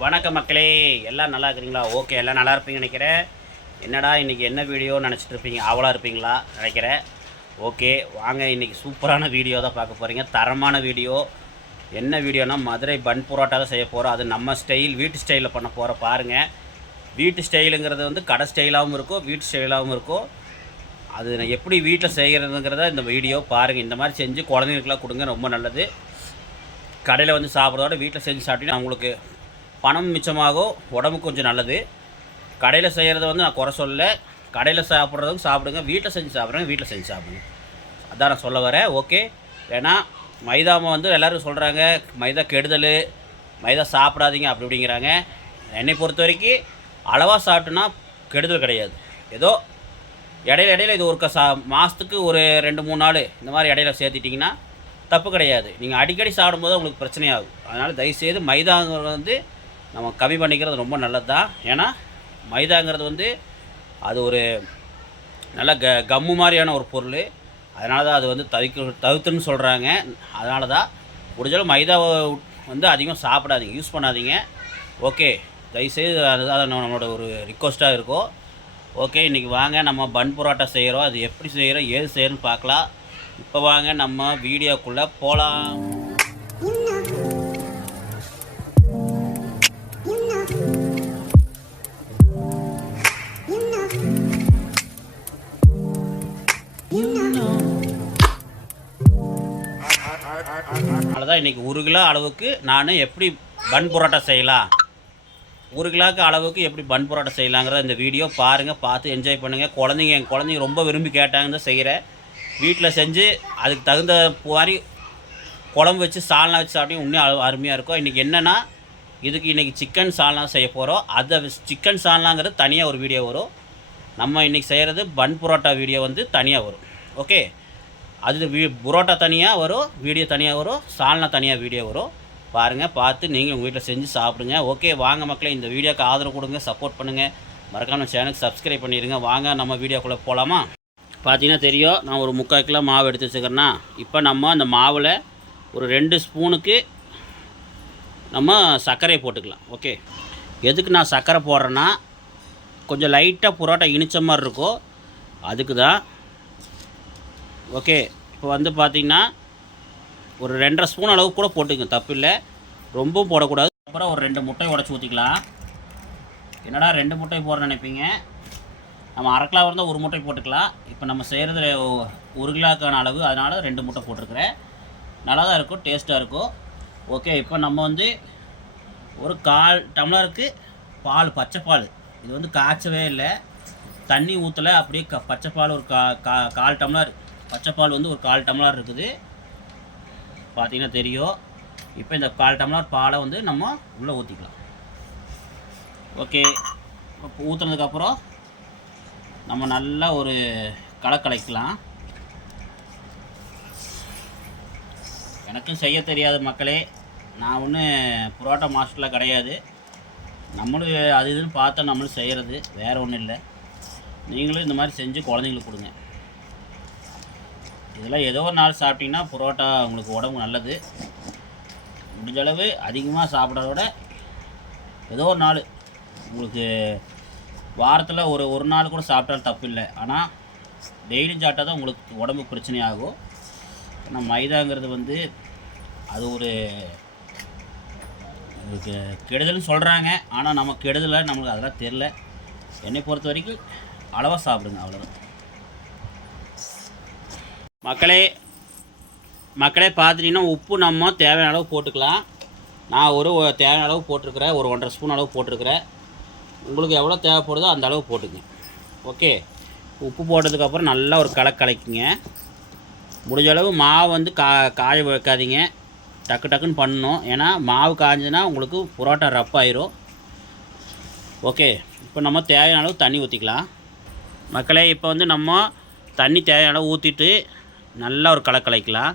வணக்கம் மக்களே, எல்லாம் நல்லா இருக்கிறீங்களா? ஓகே, எல்லாம் நல்லா இருப்பீங்கன்னு நினைக்கிறேன். என்னடா இன்றைக்கி என்ன வீடியோ நினச்சிட்டு இருப்பீங்க, ஆவலாக இருப்பீங்களா நினைக்கிறேன். ஓகே வாங்க, இன்றைக்கி சூப்பரான வீடியோ தான் பார்க்க போகிறீங்க. தரமான வீடியோ. என்ன வீடியோனா மதுரை பன் புரோட்டா தான் செய்ய போகிறோம். அது நம்ம ஸ்டைல், வீட்டு ஸ்டைலில் பண்ண போகிற பாருங்கள். வீட்டு ஸ்டைலுங்கிறது வந்து கடை ஸ்டைலாகவும் இருக்கும், வீட்டு ஸ்டைலாகவும் இருக்கும். அது எப்படி வீட்டில் செய்கிறதுங்கிறத இந்த வீடியோ பாருங்கள். இந்த மாதிரி செஞ்சு குழந்தைங்களுக்குலாம் கொடுங்க, ரொம்ப நல்லது. கடையில் வந்து சாப்பிட்றதோட வீட்டில் செஞ்சு சாப்பிட்டீங்கன்னா அவங்களுக்கு பணம் மிச்சமாகும், உடம்புக்கு கொஞ்சம் நல்லது. கடையில் செய்கிறத வந்து நான் குறை சொல்ல. கடையில் சாப்பிட்றதும் சாப்பிடுங்க, வீட்டில் செஞ்சு சாப்பிட்றேங்க, வீட்டில் செஞ்சு சாப்பிடுங்க. அதான் நான் சொல்ல வரேன். ஓகே, ஏன்னா மைதாவை வந்து எல்லோரும் சொல்கிறாங்க மைதா கெடுதல், மைதா சாப்பிடாதீங்க அப்படி இப்படிங்கிறாங்க. என்னை பொறுத்த வரைக்கும் அளவாக சாப்பிட்டுனா கெடுதல் கிடையாது. ஏதோ இடையில இது ஒரு மாதத்துக்கு ஒரு 2-3 நாள் இந்த மாதிரி இடையில சேர்த்துட்டிங்கன்னா தப்பு கிடையாது. நீங்கள் அடிக்கடி சாப்பிடும்போது உங்களுக்கு பிரச்சனையாகும். அதனால் தயவுசெய்து மைதாங்கிறது வந்து நம்ம கம்மி பண்ணிக்கிறது ரொம்ப நல்லது தான். ஏன்னா மைதாங்கிறது வந்து அது ஒரு நல்ல கம்மு மாதிரியான ஒரு பொருள். அதனால தான் அது வந்து தவிர்த்துன்னு சொல்கிறாங்க. அதனால தான் முடிஞ்சாலும் மைதாவை வந்து அதிகம் சாப்பிடாதீங்க, யூஸ் பண்ணாதீங்க. ஓகே, தயவுசெய்து அதுதான் நம்மளோட ஒரு ரிக்வஸ்ட்டாக இருக்கும். ஓகே, இன்றைக்கி வாங்க நம்ம பன் புரோட்டா செய்கிறோம். அது எப்படி செய்கிறோம், ஏது செய்கிறோன்னு பார்க்கலாம். இப்போ வாங்க நம்ம வீடியோக்குள்ளே போகலாம். அதனால்தான் இன்றைக்கி 1 கிலோ அளவுக்கு நான் எப்படி பன் புரோட்டா செய்யலாம், 1 கிலோக்கு அளவுக்கு எப்படி பன் புரோட்டா செய்யலாங்கிறத இந்த வீடியோ பாருங்கள், பார்த்து என்ஜாய் பண்ணுங்கள். என் குழந்தைங்க ரொம்ப விரும்பி கேட்டாங்க தான் செய்கிறேன். வீட்டில் செஞ்சு அதுக்கு தகுந்த மாதிரி குழம்பு வச்சு சால்னா வச்சு சாப்பிட்டீங்க இன்னும் அருமையாக இருக்கும். இன்றைக்கி என்னென்னா இன்றைக்கி சிக்கன் சால்னா செய்ய போகிறோம். அதை சிக்கன் சால்னாங்கிறது தனியாக ஒரு வீடியோ வரும். நம்ம இன்றைக்கி செய்கிறது பன் புரோட்டா வீடியோ வந்து தனியாக வரும். ஓகே, அது புரோட்டா தனியாக வரும், வீடியோ தனியாக வரும், சால்னா தனியாக வீடியோ வரும். பாருங்கள், பார்த்து நீங்கள் உங்கள் வீட்டில் செஞ்சு சாப்பிடுங்க. ஓகே வாங்க மக்களே, இந்த வீடியோக்கு ஆதரவு கொடுங்க, சப்போர்ட் பண்ணுங்கள். மறக்காம சேனலுக்கு சப்ஸ்கிரைப் பண்ணிடுங்க. வாங்க நம்ம வீடியோக்குள்ளே போகலாமா? பார்த்தீங்கன்னா தெரியும், நான் ஒரு 3/4 கிலோ மாவு எடுத்து வச்சுக்கிறேன்னா, இப்போ நம்ம அந்த மாவில் ஒரு 2 ஸ்பூனுக்கு நம்ம சர்க்கரையை போட்டுக்கலாம். ஓகே, எதுக்கு நான் சர்க்கரை போடுறேன்னா கொஞ்சம் லைட்டாக புரோட்டா இனிச்ச மாதிரி இருக்கும், அதுக்கு தான். ஓகே, இப்போ வந்து பார்த்திங்கன்னா ஒரு 2.5 ஸ்பூன் அளவுக்கு கூட போட்டுங்க, தப்பு இல்லை, ரொம்பவும் போடக்கூடாது. அப்புறம் ஒரு 2 முட்டை உடச்சி ஊற்றிக்கலாம். என்னடா 2 முட்டை போடுற நினைப்பீங்க, நம்ம 1/2 கிலோ இருந்தால் 1 முட்டை போட்டுக்கலாம். இப்போ நம்ம செய்கிறது 1 கிலோக்கான அளவு, அதனால் 2 முட்டை போட்டிருக்கிறேன். நல்லா தான் இருக்கும், டேஸ்ட்டாக இருக்கும். ஓகே, இப்போ நம்ம வந்து ஒரு 1/4 டம்ளருக்கு பால், பச்சை பால், இது வந்து காய்ச்சவே இல்லை, தண்ணி ஊற்றலை, அப்படியே பச்சை பால் ஒரு 1/4 டம்ளர் பச்சை பால் வந்து ஒரு 1/4 டம்ளர் இருக்குது, பார்த்தீங்கன்னா தெரியும். இப்போ இந்த 1/4 டம்ளர் பாலை வந்து நம்ம உள்ளே ஊற்றிக்கலாம். ஓகே, இப்போ ஊற்றுனதுக்கப்புறம் நம்ம நல்லா ஒரு கலக்கலாம். எனக்கும் செய்ய தெரியாது மக்களே, நான் ஒன்றும் புரோட்டா மாஸ்டரில் கிடையாது. நம்மளும் அது இதுன்னு பார்த்தா நம்மளும் செய்கிறது, வேறு ஒன்றும் இல்லை. நீங்களும் இந்த மாதிரி செஞ்சு குழந்தைங்களுக்கு கொடுங்க. இதெல்லாம் ஏதோ ஒரு நாள் சாப்பிட்டிங்கன்னா புரோட்டா உங்களுக்கு உடம்பு நல்லது. முடிஞ்சளவு அதிகமாக சாப்பிட்றத விட ஏதோ ஒரு நாள், உங்களுக்கு வாரத்தில் ஒரு நாள் கூட சாப்பிட்டாலும் தப்பு இல்லை. ஆனால் டெய்லியும் சாப்பிட்டா தான் உங்களுக்கு உடம்பு பிரச்சனையாகும். ஏன்னா மைதாங்கிறது வந்து அது ஒரு கெடுதல்னு சொல்கிறாங்க. ஆனால் நம்ம கெடுதலை நம்மளுக்கு அதெல்லாம் தெரில. என்னை பொறுத்த வரைக்கும் அளவாக சாப்பிடுங்க, அவ்வளோதான். மக்களே பார்த்துட்டிங்கன்னா உப்பு நம்ம தேவையான அளவு போட்டுக்கலாம். நான் ஒரு தேவையான அளவு போட்டிருக்கிறேன், ஒரு 1.5 ஸ்பூன் அளவு போட்டிருக்கிறேன். உங்களுக்கு எவ்வளோ தேவைப்படுதோ அந்த அளவு போட்டுக்குங்க. ஓகே, உப்பு போட்டதுக்கப்புறம் நல்லா ஒரு கலக்குங்க. முடிஞ்ச அளவு மாவு வந்து காய வைக்காதீங்க, டக்குன்னு பண்ணணும். ஏன்னா மாவு காய்ஞ்சுன்னா உங்களுக்கு புரோட்டா ரஃப் ஆயிரும். ஓகே, இப்போ நம்ம தேவையான அளவு தண்ணி ஊற்றிக்கலாம். மக்களே, இப்போ வந்து நம்ம தண்ணி தேவையான அளவு ஊற்றிட்டு நல்லா ஒரு கலக்கலாம்.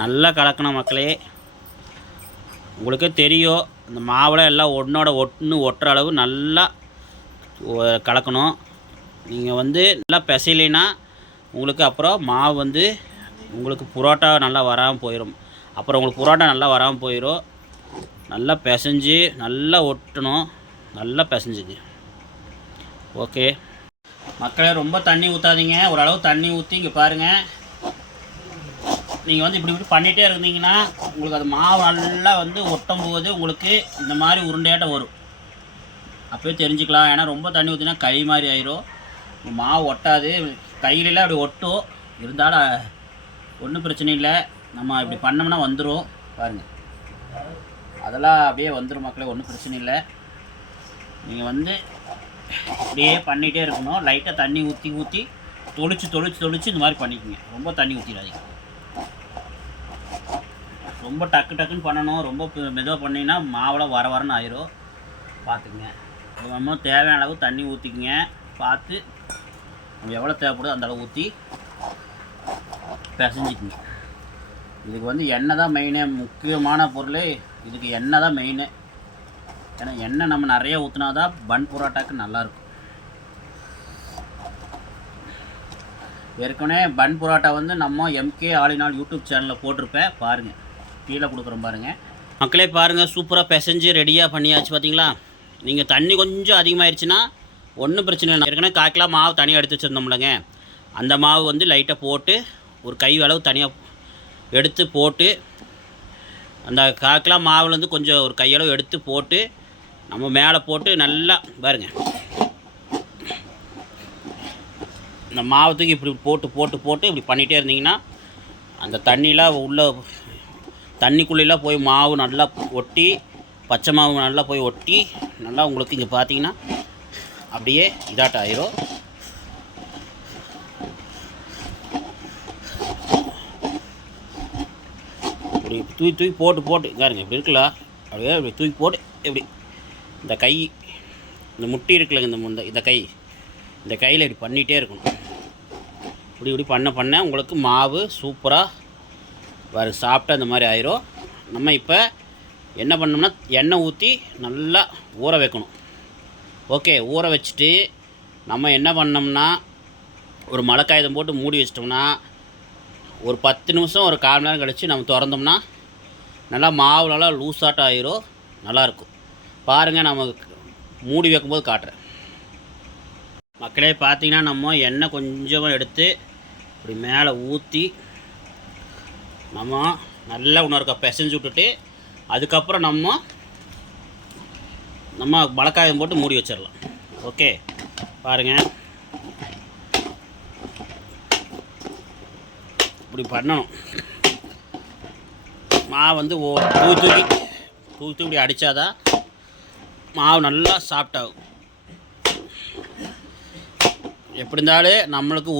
நல்லா கலக்கணும் மக்களே. உங்களுக்கே தெரியும், இந்த மாவில் எல்லாம் ஒன்றோட ஒன்று ஒட்டுற அளவு நல்லா கலக்கணும். நீங்கள் வந்து நல்லா பிசையிலைன்னா உங்களுக்கு அப்புறம் மாவு வந்து உங்களுக்கு புரோட்டா நல்லா வராமல் போயிடும். அப்புறம் உங்களுக்கு புரோட்டா நல்லா வராமல் போயிடும். நல்லா பிசைஞ்சு நல்லா ஒட்டணும். நல்லா பிசைஞ்சுங்க. ஓகே மக்களே, ரொம்ப தண்ணி ஊற்றாதீங்க. ஓரளவு தண்ணி ஊற்றி இங்கே பாருங்கள். நீங்கள் வந்து இப்படி பண்ணிகிட்டே இருந்தீங்கன்னா உங்களுக்கு அது மாவு நல்லா வந்து ஒட்டும் போது உங்களுக்கு இந்த மாதிரி உருண்டையாட்டம் வரும். அப்போயே தெரிஞ்சுக்கலாம். ஏன்னா ரொம்ப தண்ணி ஊற்றினா கை மாதிரி ஆயிரும். மாவு ஒட்டாது, கையிலலாம் அப்படி ஒட்டும். இருந்தாலும் ஒன்றும் பிரச்சனை இல்லை. நம்ம இப்படி பண்ணோம்னா வந்துடும். பாருங்கள், அதெல்லாம் அப்படியே வந்துடும் மக்களே, ஒன்றும் பிரச்சனை இல்லை. நீங்கள் வந்து அப்படியே பண்ணிகிட்டே இருக்கணும். லைட்டாக தண்ணி ஊற்றி ஊற்றி தொளிச்சு இந்த மாதிரி பண்ணிக்கோங்க. ரொம்ப தண்ணி ஊற்றிடாதீங்க. ரொம்ப டக்குன்னு பண்ணணும். ரொம்ப மெதுவாக பண்ணிங்கன்னா மாவில் வரன்னு ஆயிரும். பார்த்துக்குங்க. நம்ம தேவையான அளவு தண்ணி ஊற்றிக்குங்க. பார்த்து நம்ம எவ்வளோ தேவைப்படுதோ அந்த அளவு ஊற்றி பிசைஞ்சிக்குங்க. இதுக்கு வந்து எண்ணெய் தான் மெயினே, முக்கியமான பொருள். இதுக்கு எண்ணெய் தான் மெயினு. ஏன்னா எண்ணெய் நம்ம நிறைய ஊற்றினா தான் பன் புரோட்டாக்கு நல்லாயிருக்கும். ஏற்கனவே பன் புரோட்டா வந்து நம்ம MK all in all YouTube சேனலில் போட்டிருப்பேன். பாருங்கள், கீழே கொடுக்குறோம் பாருங்கள் மக்களே. பாருங்கள், சூப்பராக பிசைஞ்சு ரெடியாக பண்ணியாச்சு. பார்த்தீங்களா? நீங்கள் தண்ணி கொஞ்சம் அதிகமாகிடுச்சுன்னா ஒன்றும் பிரச்சனை இல்லை. ஏற்கனவே 1/4 கிலோ மாவு தனியாக எடுத்து வச்சுருந்தோம்லங்க, அந்த மாவு வந்து லைட்டாக போட்டு ஒரு கை அளவு தனியாக எடுத்து போட்டு, அந்த 1/4 கிலோ மாவுலேருந்து கொஞ்சம் ஒரு கையளவு எடுத்து போட்டு நம்ம மேலே போட்டு நல்லா பாருங்கள், இந்த மாவத்துக்கு இப்படி போட்டு இப்படி பண்ணிகிட்டே இருந்தீங்கன்னா அந்த தண்ணிலாம் உள்ள தண்ணிக்குள்ளெல்லாம் போய் மாவு நல்லா ஒட்டி, பச்சை மாவு நல்லா போய் ஒட்டி நல்லா உங்களுக்கு இங்கே பார்த்தீங்கன்னா அப்படியே இதாட்டம் ஆயிரும். இப்படி தூக்கி போட்டு பாருங்க, இப்படி இருக்குல்ல, அப்படியே இப்படி தூக்கி போட்டு இப்படி இந்த கை, இந்த முட்டி இருக்குல்லங்க, இந்த கை, இந்த கையில் இப்படி பண்ணிகிட்டே இருக்கணும். இப்படி பண்ண உங்களுக்கு மாவு சூப்பராக வர சாப்பிட்டா இந்த மாதிரி ஆயிரும். நம்ம இப்போ என்ன பண்ணோம்னா எண்ணெய் ஊற்றி நல்லா ஊற வைக்கணும். ஓகே, ஊற வச்சுட்டு நம்ம என்ன பண்ணோம்னா ஒரு மழைக்காயதம் போட்டு மூடி வச்சிட்டோம்னா ஒரு 10 நிமிஷம் ஒரு 1/4 மணி நேரம் கழித்து நம்ம திறந்தோம்னா நல்லா மாவு நல்லா லூஸாட்டம் ஆயிரும். நல்லாயிருக்கும். பாருங்கள், நம்ம மூடி வைக்கும்போது காட்டுறேன் மக்களே. பார்த்தீங்கன்னா நம்ம எண்ணெய் கொஞ்சமாக எடுத்து இப்படி மேலே ஊற்றி நம்ம நல்லா இன்னொருக்கா பிசைஞ்சு விட்டுட்டு அதுக்கப்புறம் நம்ம மழைக்காயம் போட்டு மூடி வச்சிடலாம். ஓகே, பாருங்கள், இப்படி பண்ணணும். மாவு வந்து தூக்கி இப்படி அடித்தாதான் மாவு நல்லா சாஃப்டாகும். எப்படி இருந்தாலும் நம்மளுக்கு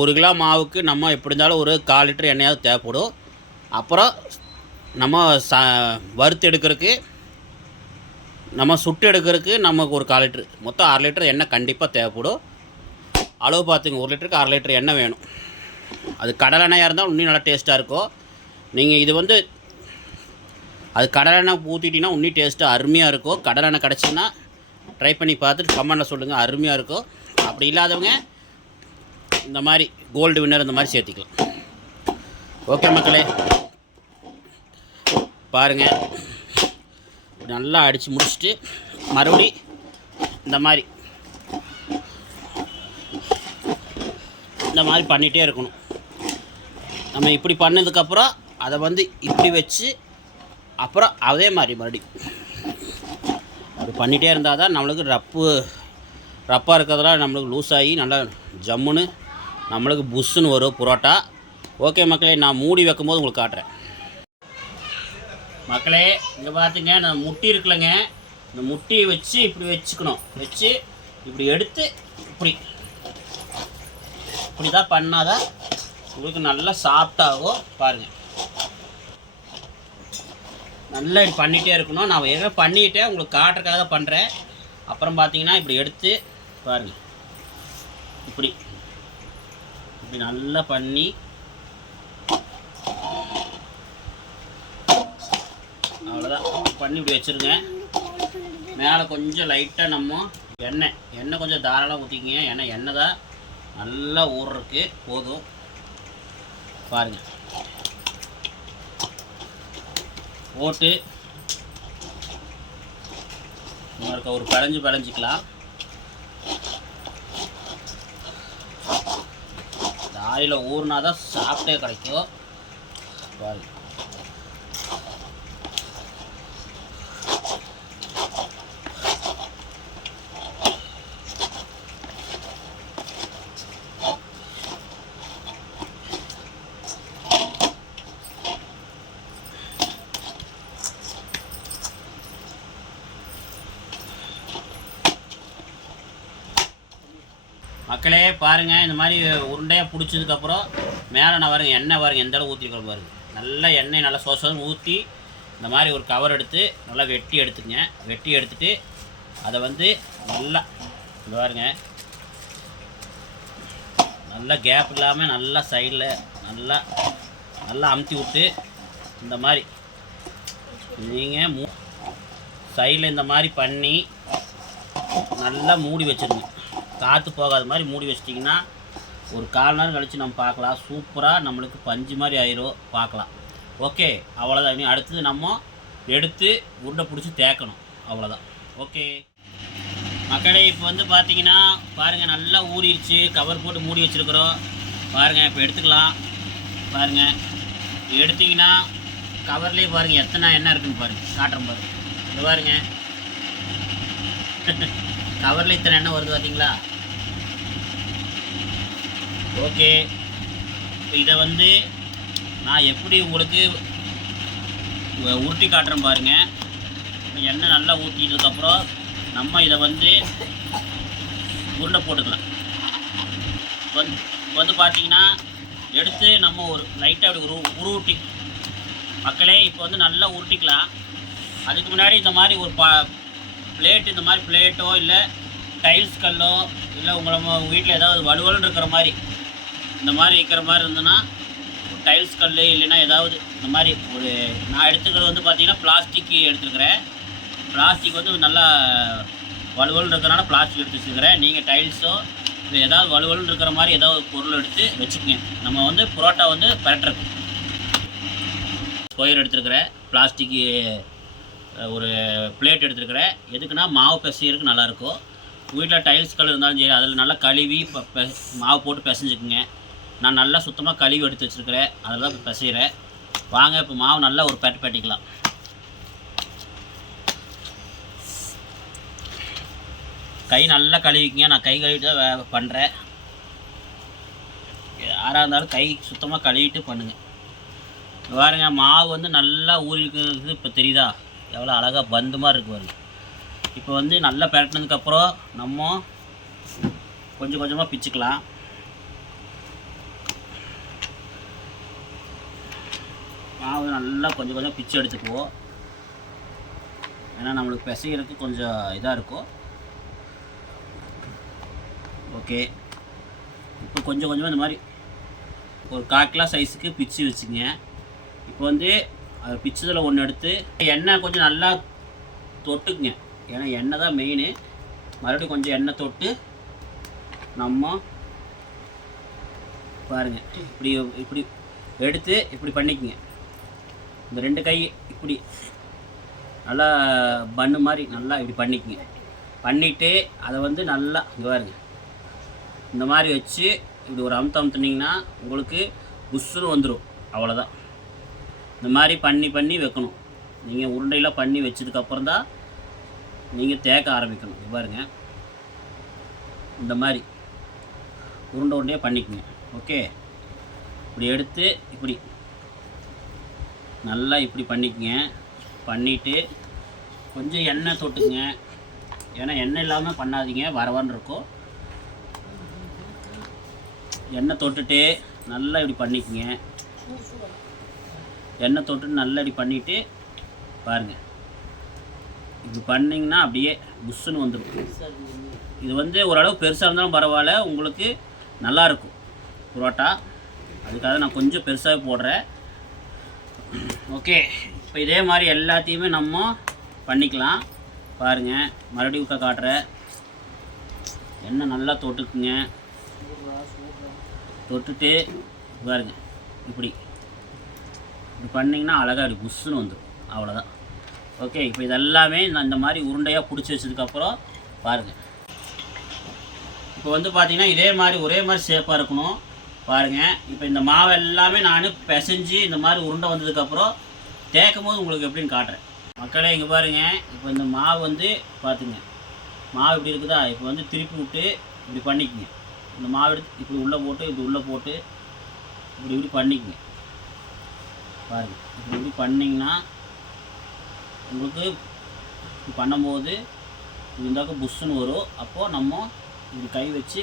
ஒரு கிலோ மாவுக்கு நம்ம எப்படி இருந்தாலும் ஒரு 1/4 லிட்டர் எண்ணெயாவது தேவைப்படும். அப்புறம் நம்ம வறுத்து எடுக்கிறதுக்கு, நம்ம சுட்டு எடுக்கிறதுக்கு நமக்கு ஒரு 1/4 லிட்டர், மொத்தம் 1/2 லிட்டர் எண்ணெய் கண்டிப்பாக தேவைப்படும். அளவு பார்த்துங்க, 1 லிட்டருக்கு 1/2 லிட்டர் எண்ணெய் வேணும். அது கடலெண்ணெயாக இருந்தால் இன்னும் நல்லா டேஸ்ட்டாக இருக்கும். நீங்கள் இது வந்து அது கடலெண்ணெய் ஊற்றிட்டிங்கன்னா இன்னும் டேஸ்ட்டாக அருமையாக இருக்கும். கடலெண்ணெய் கிடச்சின்னா ட்ரை பண்ணி பார்த்துட்டு கமெண்டில் சொல்லுங்கள், அருமையாக இருக்கும். அப்படி இல்லாதவங்க இந்த மாதிரி கோல்டு வின்னர் இந்த மாதிரி சேர்த்திக்கலாம். ஓகே மக்களே, பாருங்கள், நல்லா அடித்து முடிச்சுட்டு மறுபடி இந்த மாதிரி பண்ணிகிட்டே இருக்கணும். நம்ம இப்படி பண்ணதுக்கப்புறம் அதை வந்து இப்படி வச்சு அப்புறம் அதே மாதிரி மறுபடியும் அப்படி பண்ணிகிட்டே இருந்தால் தான் நம்மளுக்கு ரப்பாக இருக்கிறதெல்லாம் நம்மளுக்கு லூஸ் ஆகி நல்லா ஜம்முன்னு நம்மளுக்கு புஷ்ஷுன்னு வரும் புரோட்டா. ஓகே மக்களே, நான் மூடி வைக்கும்போது உங்களுக்கு காட்டுறேன். மக்களே, இங்கே பார்த்துங்க, நான் முட்டி இருக்குல்லங்க, இந்த முட்டியை வச்சு இப்படி வச்சுக்கணும். வச்சு இப்படி எடுத்து இப்படி தான் பண்ணாதான் உங்களுக்கு நல்லா சாஃப்டாகும். பாருங்கள், நல்லா இப்படி பண்ணிகிட்டே இருக்கணும். நான் ஏற்கனவே பண்ணிக்கிட்டேன், உங்களுக்கு காட்டுறதுக்காக பண்ணுறேன். அப்புறம் பார்த்தீங்கன்னா இப்படி எடுத்து பாருங்கள், இப்படி நல்லா பண்ணி அவ்வளோதான் பண்ணி இப்படி வச்சுருங்க. மேலே கொஞ்சம் லைட்டாக நம்ம எண்ணெய் கொஞ்சம் தாராளமாக ஊற்றிக்கிங்க. ஏன்னா எண்ணெய் தான் நல்லா ஊறுறதுக்கு போதும். பாருங்கள், போட்டு ஒரு பழஞ்சிக்கலாம். இந்த ஆயில ஊறினா தான் சாப்பிட்டே கிடைக்கும். பாருங்க, மக்களே பாருங்கள், இந்த மாதிரி உருண்டையாக பிடிச்சதுக்கப்புறம் மேலே நான் பாருங்கள் எண்ணெய் பாருங்கள் எந்த அளவு ஊற்றிருக்கிறோம் பாருங்கள். நல்லா எண்ணெய் நல்லா சோசம் ஊற்றி இந்த மாதிரி ஒரு கவர் எடுத்து நல்லா வெட்டி எடுத்துங்க. வெட்டி எடுத்துகிட்டு அதை வந்து நல்லா இந்த பாருங்க நல்லா கேப் இல்லாமல் நல்லா சைடில் நல்லா நல்லா அமுத்தி விட்டு இந்த மாதிரி நீங்கள் சைடில் இந்த மாதிரி பண்ணி நல்லா மூடி வச்சுருங்க. காற்று போகாத மாதிரி மூடி வச்சிட்டிங்கன்னா ஒரு 1/4 நேரம் கழித்து நம்ம பார்க்கலாம். சூப்பராக நம்மளுக்கு பஞ்சு மாதிரி ஆயிரும், பார்க்கலாம். ஓகே, அவ்வளோதான். இனி அடுத்தது நம்ம எடுத்து உருண்டை பிடிச்சி தேய்க்கணும், அவ்வளோதான். ஓகே மக்களே, இப்போ வந்து பார்த்தீங்கன்னா பாருங்கள் நல்லா ஊறிடுச்சு. கவர் போட்டு மூடி வச்சுருக்குறோம் பாருங்கள். இப்போ எடுத்துக்கலாம். பாருங்கள், எடுத்திங்கன்னா கவர்லேயே பாருங்கள் எத்தனை எண்ணெய் இருக்குன்னு பாருங்கள். காட்டுறேன் பாருங்கள். இது பாருங்கள், கவரில் இத்தனை எண்ணெய் வருது பார்த்தீங்களா? ஓகே, இப்போ இதை வந்து நான் எப்படி உங்களுக்கு உருட்டி காட்டுறேன் பாருங்கள். எண்ணெய் நல்லா ஊற்றிட்டதுக்கப்புறம் நம்ம இதை வந்து உருண்டை போட்டுக்கலாம். வந்து பார்த்தீங்கன்னா எடுத்து நம்ம ஒரு லைட்டாக அப்படி உருட்டி மக்களே இப்போ வந்து நல்லா உருட்டிக்கலாம். அதுக்கு முன்னாடி இந்த மாதிரி ஒரு பிளேட், இந்த மாதிரி பிளேட்டோ இல்லை டைல்ஸ் கல்லோ இல்லை உங்கள் வீட்டில் ஏதாவது வலுவலுன்னு இருக்கிற மாதிரி இந்த மாதிரி வைக்கிற மாதிரி இருந்ததுன்னா டைல்ஸ் கல் இல்லைன்னா ஏதாவது இந்த மாதிரி ஒரு நான் எடுத்துக்கிறது வந்து பார்த்திங்கன்னா பிளாஸ்டிக் எடுத்துருக்கிறேன். பிளாஸ்டிக் வந்து நல்லா வலுவலுன்னு இருக்கிறனால பிளாஸ்டிக் எடுத்து வச்சுருக்கிறேன். நீங்கள் டைல்ஸோ இல்லை ஏதாவது வலுவலுன்னு இருக்கிற மாதிரி ஏதாவது பொருள் எடுத்து வச்சுக்கோங்க. நம்ம வந்து புரோட்டா வந்து பரட்டுறதுக்கு ஸ்கொயர் எடுத்துருக்கிறேன். பிளாஸ்டிக்கு ஒரு பிளேட் எடுத்துருக்கிறேன். எதுக்குன்னா மாவு பிசைகிறதுக்கு நல்லாயிருக்கும். வீட்டில் டைல்ஸ் கல் இருந்தாலும் சரி, அதில் நல்லா கழுவி மாவு போட்டு பிசைஞ்சுக்குங்க. நான் நல்லா சுத்தமாக கழுவி எடுத்து வச்சுருக்கிறேன், அதில் தான் இப்போ பிசைகிறேன். வாங்க இப்போ மாவு நல்லா ஒரு பட்டிக்கலாம். கை நல்லா கழுவிக்குங்க. நான் கை கழுவிட்டு தான் பண்ணுறேன். யாராக இருந்தாலும் கை சுத்தமாக கழுவிட்டு பண்ணுங்கள். பாருங்க, மாவு வந்து நல்லா ஊறிக்கிறது இப்போ தெரியுதா? எவ்வளோ அழகாக பந்து மாதிரி இருக்கு பாருங்க. இப்போ வந்து நல்லா பரட்டினதுக்கப்புறம் நம்ம கொஞ்சம் கொஞ்சமாக பிச்சுக்கலாம். மாவு நல்லா கொஞ்சம் கொஞ்சம் பிச்சு எடுத்துக்குவோம். ஏன்னா நம்மளுக்கு பிசைகிறதுக்கு கொஞ்சம் இதாக இருக்கும். ஓகே, இப்போ கொஞ்சம் கொஞ்சமாக இந்த மாதிரி ஒரு 1/4 கிலோ சைஸுக்கு பிச்சு வச்சுங்க. இப்போ வந்து அது பிச்சதில் ஒன்று எடுத்து எண்ணெய் கொஞ்சம் நல்லா தொட்டுக்குங்க. ஏன்னா எண்ணெய் தான் மெயின். மறுபடியும் கொஞ்சம் எண்ணெய் தொட்டு நம்ம பாருங்கள் இப்படி இப்படி எடுத்து இப்படி பண்ணிக்கங்க. இந்த 2 கை இப்படி நல்லா பன்னு மாதிரி நல்லா இப்படி பண்ணிக்கங்க. பண்ணிவிட்டு அதை வந்து நல்லா இங்கே பாருங்க இந்த மாதிரி வச்சு இப்படி ஒரு அமுத்தினீங்கன்னா உங்களுக்கு புஷ்ஷுன்னு வந்துடும். அவ்வளோதான். இந்த மாதிரி பண்ணி வைக்கணும். நீங்கள் உருண்டையெல்லாம் பண்ணி வச்சதுக்கப்புறம் தான் நீங்கள் தேக்க ஆரம்பிக்கணும். பாருங்க, இந்த மாதிரி உருண்டையாக பண்ணிக்கோங்க. ஓகே, இப்படி எடுத்து இப்படி நல்லா இப்படி பண்ணிக்கங்க. பண்ணிவிட்டு கொஞ்சம் எண்ணெய் தொட்டுங்க. ஏன்னா எண்ணெய் இல்லாமல் பண்ணாதீங்க, வரவான்னு இருக்கும். எண்ணெய் தொட்டுட்டு நல்லா இப்படி பண்ணிக்கங்க. எண்ணெய் தொட்டுட்டு நல்லா இப்படி பண்ணிவிட்டு பாருங்கள், இப்படி பண்ணிங்கன்னா அப்படியே புஷ்ஷுன்னு வந்துடும். இது வந்து ஓரளவு பெருசாக இருந்தாலும் பரவாயில்ல, உங்களுக்கு நல்லாயிருக்கும் புரோட்டா. அதுக்காக நான் கொஞ்சம் பெருசாக போடுறேன். ஓகே, இப்போ இதே மாதிரி எல்லாத்தையுமே நம்ம பண்ணிக்கலாம். பாருங்கள், மறுபடியும் காட்டுறேன். எண்ணெய் நல்லா தொட்டுக்குங்க. தொட்டுட்டு பாருங்க இப்படி பண்ணிங்கன்னா அழகாக இப்படி புஷ்ஷுன்னு வந்துடும். அவ்வளோதான். ஓகே, இப்போ இதெல்லாமே நான் இந்த மாதிரி உருண்டையாக பிடிச்சி வச்சதுக்கப்புறம் பாருங்கள். இப்போ வந்து பார்த்திங்கன்னா இதே மாதிரி ஒரே மாதிரி ஷேப்பாக இருக்கணும். பாருங்கள், இப்போ இந்த மாவு எல்லாமே நான் பிசைஞ்சு இந்த மாதிரி உருண்டை வந்ததுக்கப்புறம் தேய்க்கும் போது உங்களுக்கு எப்படின்னு காட்டுறேன். மக்களே இங்கே பாருங்கள், இப்போ இந்த மாவு வந்து பார்த்துங்க, மாவு இப்படி இருக்குதா? இப்போ வந்து திருப்பி விட்டு இப்படி பண்ணிக்கங்க. இந்த மாவு எடுத்து இப்படி உள்ளே போட்டு இப்படி உள்ளே போட்டு இப்படி இப்படி பண்ணிக்கங்க. பாருங்கள், இப்படி இப்படி பண்ணிங்கன்னா உங்களுக்கு இப்படி பண்ணும்போது இது இருந்தாக்க புஷ்ஷுன்னு வரும். அப்போது நம்ம இப்படி கை வச்சு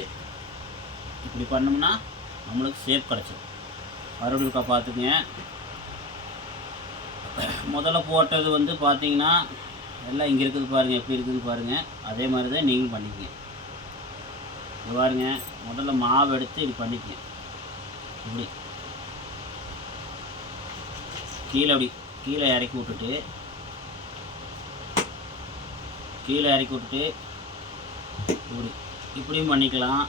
இப்படி பண்ணோம்னா நம்மளுக்கு ஷேப் கிடச்சிடும். மறுபடியும் இருக்கா பார்த்துக்குங்க. முதல்ல போட்டது வந்து பார்த்தீங்கன்னா எல்லாம் இங்கே இருக்குது பாருங்கள், எப்படி இருக்குதுன்னு பாருங்கள். அதே மாதிரி தான் நீங்களும் பண்ணிக்கங்க. இது பாருங்கள், முதல்ல மாவு எடுத்து இப்படி பண்ணிக்கங்க. இப்படி கீழே அப்படி கீழே இறக்கி விட்டுட்டு இப்படி இப்படியும் பண்ணிக்கலாம்.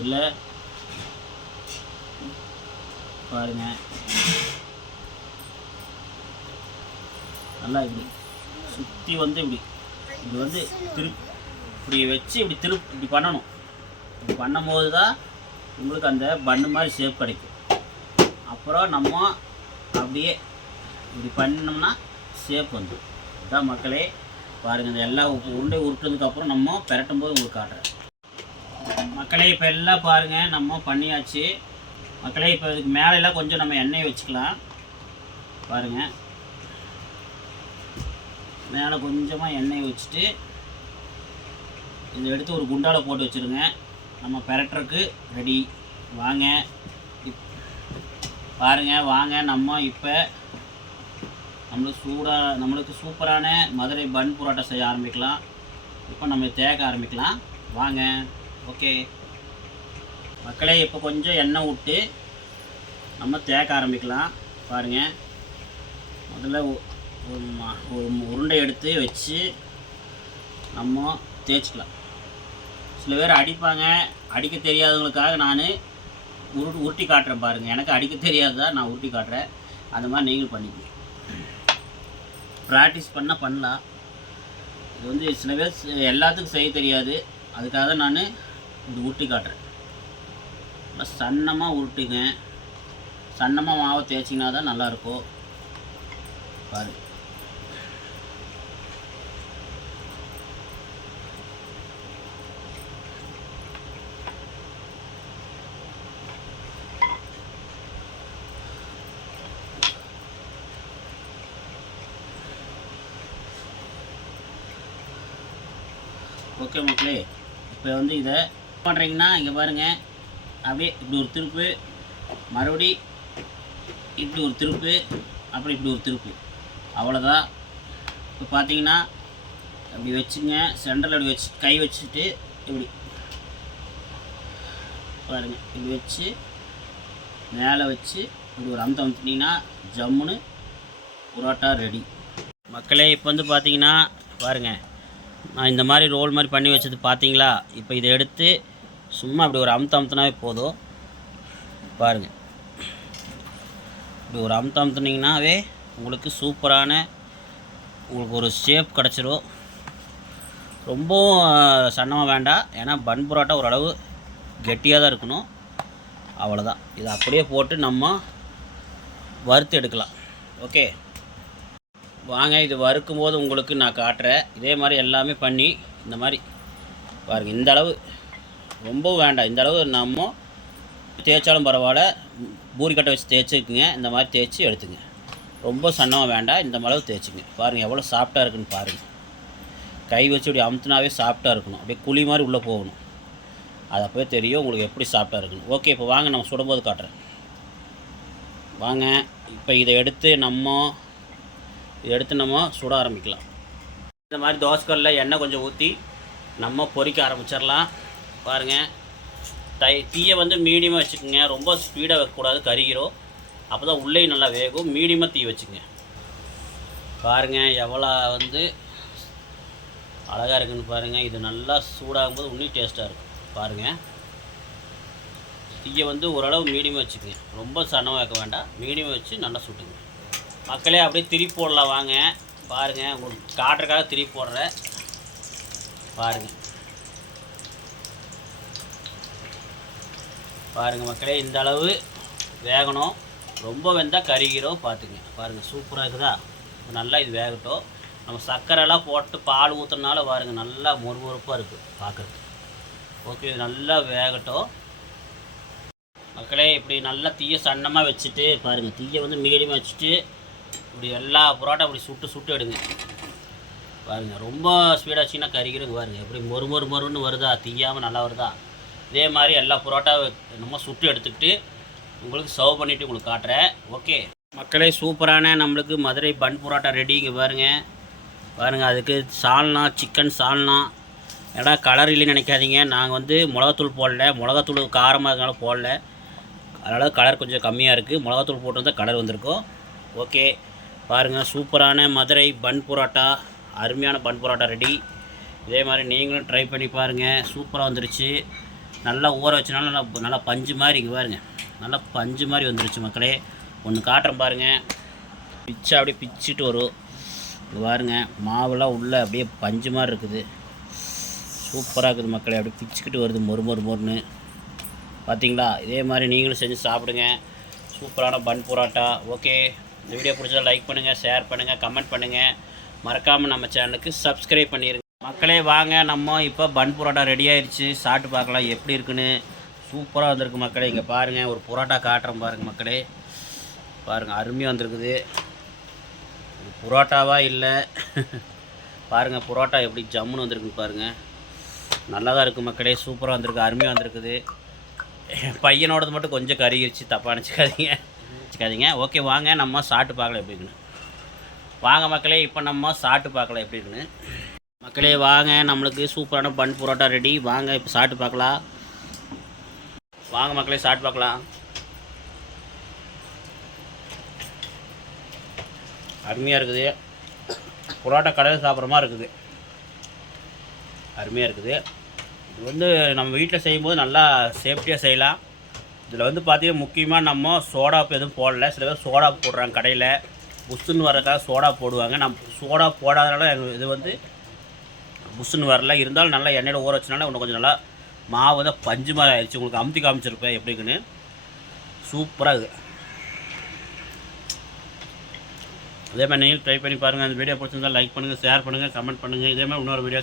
இல்லை பாருங்கள், நல்லா இப்படி சுற்றி வந்து இப்படி வந்து இப்படி வச்சு இப்படி பண்ணணும். இப்படி பண்ணும்போது தான் உங்களுக்கு அந்த பன்னு மாதிரி ஷேப் கிடைக்கும். அப்புறம் நம்ம அப்படியே இப்படி பண்ணோம்னா ஷேப் வந்துடும். இதுதான் மக்களே. பாருங்கள், இந்த எல்லா உருண்டை உருட்டுறதுக்கப்புறம் நம்ம பெரட்டும் போது உங்களுக்கு காட்டுறேன். மக்களே இப்போ எல்லாம் பாருங்கள் நம்ம பண்ணியாச்சு. மக்களே இப்போ இதுக்கு மேலெல்லாம் கொஞ்சம் நம்ம எண்ணெய் வச்சுக்கலாம். பாருங்கள், மேலே கொஞ்சமாக எண்ணெய் வச்சுட்டு இதை எடுத்து ஒரு குண்டாவில் போட்டு வச்சுருங்க. நம்ம பெரட்டுறதுக்கு ரெடி. வாங்க பாருங்கள், வாங்க நம்ம இப்போ நம்மளுக்கு சூப்பரான மதுரை பன் புரோட்டா செய்ய ஆரம்பிக்கலாம். இப்போ நம்ம தேக்க ஆரம்பிக்கலாம். வாங்க. ஓகே மக்களே, இப்போ கொஞ்சம் எண்ணெய் விட்டு நம்ம தேக்க ஆரம்பிக்கலாம். பாருங்கள், முதல்ல ஒரு உருண்டை எடுத்து வச்சு நம்ம தேய்ச்சிக்கலாம். சில பேர் அடிப்பாங்க. அடிக்க தெரியாதவங்களுக்காக நான் உருட்டி காட்டுறேன். பாருங்கள், எனக்கு அடிக்க தெரியாததா நான் உருட்டி காட்டுறேன். அந்த மாதிரி நீங்களும் பண்ணிக்கங்க. ப்ராக்டிஸ் பண்ணலாம். இது வந்து சில பேர் எல்லாத்துக்கும் செய்ய தெரியாது. அதுக்காக தான் நான் இது உருட்டி காட்டுறேன். சன்னமாக உருட்டுங்க. சன்னமாக மாவை தேய்ச்சிங்கன்னா தான் நல்லாயிருக்கும். பாருங்கள், ஓகே மக்களே. இப்போ வந்து இதை பண்ணுறீங்கன்னா இங்கே பாருங்கள், அப்படியே இப்படி ஒரு திருப்பு, மறுபடி இப்படி ஒரு திருப்பு, அப்புறம் இப்படி ஒரு திருப்பு. அவ்வளோதான். இப்போ பார்த்தீங்கன்னா அப்படி வச்சுங்க. சென்டரில் அப்படி வச்சு கை வச்சுட்டு இப்படி பாருங்கள், இப்படி வச்சு மேலே வச்சு இப்படி ஒரு அமுத்தினீங்கன்னா ஜம்முன்னு புரோட்டா ரெடி. மக்களே இப்போ வந்து பார்த்தீங்கன்னா பாருங்கள், நான் இந்த மாதிரி ரோல் மாதிரி பண்ணி வச்சது பார்த்தீங்களா? இப்போ இதை எடுத்து சும்மா இப்படி ஒரு அமுத்தினாவே போதும். பாருங்கள், இப்படி ஒரு அமுத்தினீங்கன்னாவே உங்களுக்கு சூப்பரான உங்களுக்கு ஒரு ஷேப் கிடச்சிரும். ரொம்பவும் சன்னமாக வேண்டாம், ஏன்னா பன் புரோட்டா ஓரளவு கெட்டியாக தான் இருக்கணும். அவ்வளோதான். இதை அப்படியே போட்டு நம்ம வறுத்து எடுக்கலாம். ஓகே வாங்க, இது வறுக்கும் போது உங்களுக்கு நான் காட்டுறேன். இதே மாதிரி எல்லாமே பண்ணி இந்த மாதிரி பாருங்கள். இந்த அளவு ரொம்பவும் வேண்டாம். இந்த அளவு நம்ம தேய்ச்சாலும் பரவாயில்ல, பூரிக்கட்டை வச்சு தேய்ச்சிக்குங்க. இந்த மாதிரி தேய்ச்சி எடுத்துங்க. ரொம்ப சன்னமாக வேண்டாம், இந்த அளவு தேய்ச்சிங்க. பாருங்கள் எவ்வளோ சாஃப்டாக இருக்குன்னு பாருங்கள். கை வச்சு இப்படி அமுத்துனாவே சாஃப்டாக இருக்கணும். அப்படியே குழி மாதிரி உள்ளே போகணும். அது அப்போவே தெரியும் உங்களுக்கு எப்படி சாஃப்டாக இருக்குன்னு. ஓகே, இப்போ வாங்க நம்ம சுடும்போது காட்டுறேன். வாங்க, இப்போ இதை எடுத்து நம்ம சுட ஆரம்பிக்கலாம். இந்த மாதிரி தோசைக்கல்லில் எண்ணெய் கொஞ்சம் ஊற்றி நம்ம பொரிக்க ஆரம்பிச்சிடலாம். பாருங்கள், தீயை வந்து மீடியமாக வச்சுக்கோங்க. ரொம்ப ஸ்பீடாக வைக்கக்கூடாது, கருகிரும். அப்போ தான் உள்ளே நல்லா வேகும். மீடியமாக தீ வச்சுங்க. பாருங்கள் எவ்வளோ வந்து அழகாக இருக்குதுன்னு பாருங்கள். இது நல்லா சூடாகும்போது இன்னும் டேஸ்ட்டாக இருக்கும் பாருங்கள். தீயை வந்து ஓரளவு மீடியம் வச்சுக்கோங்க, ரொம்ப சன்னமாக வைக்க வேண்டாம், மீடியம் வச்சு நல்லா சுட்டுங்க மக்களே. அப்படியே திருப்பி போடலாம் வாங்க பாருங்கள். உங்களுக்கு காட்டுறதுக்காக திருப்பி போடுறேன் பாருங்கள். பாருங்கள் மக்களே, இந்த அளவு வேகணும், ரொம்ப வெந்தால் கருகிரும் பார்த்துங்க. பாருங்கள் சூப்பராக இருக்குதா. நல்லா இது வேகட்டும். நம்ம சர்க்கரைலாம் போட்டு பால் ஊற்றுறதுனால பாருங்கள் நல்லா மொறுமொறுப்பாக இருக்குது பார்க்குறதுக்கு. ஓகே, இது நல்லா வேகட்டும் மக்களே. இப்படி நல்லா தீயை சன்னமாக வச்சுட்டு பாருங்கள், தீயை வந்து மீடியமாக வச்சுட்டு இப்படி எல்லா புரோட்டா இப்படி சுட்டு சுட்டு எடுங்க பாருங்கள். ரொம்ப ஸ்பீடாச்சுன்னா கறிக்கிறங்க பாருங்கள், எப்படி மொறுன்னு வருதா, தீயாமல் நல்லா வருதா. இதே மாதிரி எல்லா புரோட்டாவை நம்ம சுட்டு எடுத்துக்கிட்டு உங்களுக்கு சர்வ் பண்ணிவிட்டு உங்களுக்கு காட்டுறேன். ஓகே மக்களே, சூப்பரான நம்மளுக்கு மதுரை பன் புரோட்டா ரெடி. இங்கே பாருங்கள் அதுக்கு சால்னா, சிக்கன் சால்னா. ஏன்னா கலர் இல்லைன்னு நினைக்காதீங்க, நாங்கள் வந்து மிளகாத்தூள் போடல, மிளகாத்தூள் காரமாக இருக்கனால போடல, அதனால் கலர் கொஞ்சம் கம்மியாக இருக்குது. மிளகாத்தூள் போட்டிருந்தால் கலர் வந்திருக்கும். ஓகே பாருங்கள், சூப்பரான மதுரை பன் புரோட்டா, அருமையான பன் புரோட்டா ரெடி. இதே மாதிரி நீங்களும் ட்ரை பண்ணி பாருங்கள், சூப்பராக வந்துருச்சு. நல்லா ஊற வச்சனால நல்லா பஞ்சு மாதிரி இங்கே பாருங்கள், நல்லா பஞ்சு மாதிரி வந்துருச்சு மக்களே. ஒன்று காட்டுறேன் பாருங்கள், பிச்சை அப்படியே பிச்சுட்டு வரும். இங்கே பாருங்கள், மாவுலாம் உள்ளே அப்படியே பஞ்சு மாதிரி இருக்குது, சூப்பராக இருக்குது மக்களே. அப்படியே பிச்சுக்கிட்டு வருது மொறுன்னு பார்த்தீங்களா. இதே மாதிரி நீங்களும் செஞ்சு சாப்பிடுங்க, சூப்பரான பன் புரோட்டா. ஓகே, இந்த வீடியோ பிடிச்சா லைக் பண்ணுங்கள், ஷேர் பண்ணுங்கள், கமெண்ட் பண்ணுங்கள், மறக்காமல் நம்ம சேனலுக்கு சப்ஸ்கிரைப் பண்ணிடுங்க மக்களே. வாங்க, நம்ம இப்போ பன் புரோட்டா ரெடி ஆயிடுச்சு, சாப்பிட்டு பார்க்கலாம் எப்படி இருக்குன்னு. சூப்பராக வந்திருக்கு மக்களே. இங்கே பாருங்கள், ஒரு புரோட்டா காட்டுறேன் பாருங்கள் மக்களே. பாருங்கள் அருமையாக வந்திருக்குது. இது புரோட்டாவா இல்லை பாருங்கள், புரோட்டா எப்படி ஜம்முன்னு வந்திருக்குன்னு பாருங்கள். நல்லா தான் இருக்குது மக்களே, சூப்பராக வந்திருக்கு, அருமையாக வந்திருக்குது. பையனோடது மட்டும் கொஞ்சம் கருகிருச்சு, தப்பாக நினச்சிக்காதீங்க. ஓகே வாங்க, நம்ம சாப்பிட்டு பார்க்கலாம் எப்படி இருக்குன்னு. வாங்க மக்களே, இப்போ நம்ம சாப்பிட்டு பார்க்கலாம் எப்படி இருக்குன்னு. மக்களே வாங்க, நம்மளுக்கு சூப்பரான பன் புரோட்டா ரெடி. வாங்க இப்போ சாப்பிட்டு பார்க்கலாம். வாங்க மக்களே, சாப்பிட்டு பார்க்கலாம். அருமையாக இருக்குது, புரோட்டா கடையில் சாப்பிட்ற மாதிரி இருக்குது, அருமையாக இருக்குது. இது வந்து நம்ம வீட்டில் செய்யும்போது நல்லா சேஃப்டியாக செய்யலாம். இதில் வந்து பார்த்திங்கன்னா முக்கியமாக நம்ம சோடாப்பு எதுவும் போடலை. சில பேர் சோடாப்பு போடுறாங்க கடையில், புஷ்ஷுன்னு வர்றதுக்காக சோடா போடுவாங்க. நம்ம சோடா போடாதனால இது வந்து புஷ்ஷுன்னு வரல. இருந்தாலும் நல்லா எண்ணெயில் ஊற வச்சனால இன்னும் கொஞ்சம் நல்லா மாவு தான் பஞ்சு மாதிரி ஆயிடுச்சு. உங்களுக்கு அமுத்தி காமிச்சிருப்பேன் எப்படி இருக்குன்னு. சூப்பராக இருக்குது. இதே மாதிரி நீங்களும் ட்ரை பண்ணி பாருங்கள். அந்த வீடியோ பிடிச்சிருந்தால் லைக் பண்ணுங்கள், ஷேர் பண்ணுங்கள், கமெண்ட் பண்ணுங்கள். இதே மாதிரி இன்னொரு வீடியோ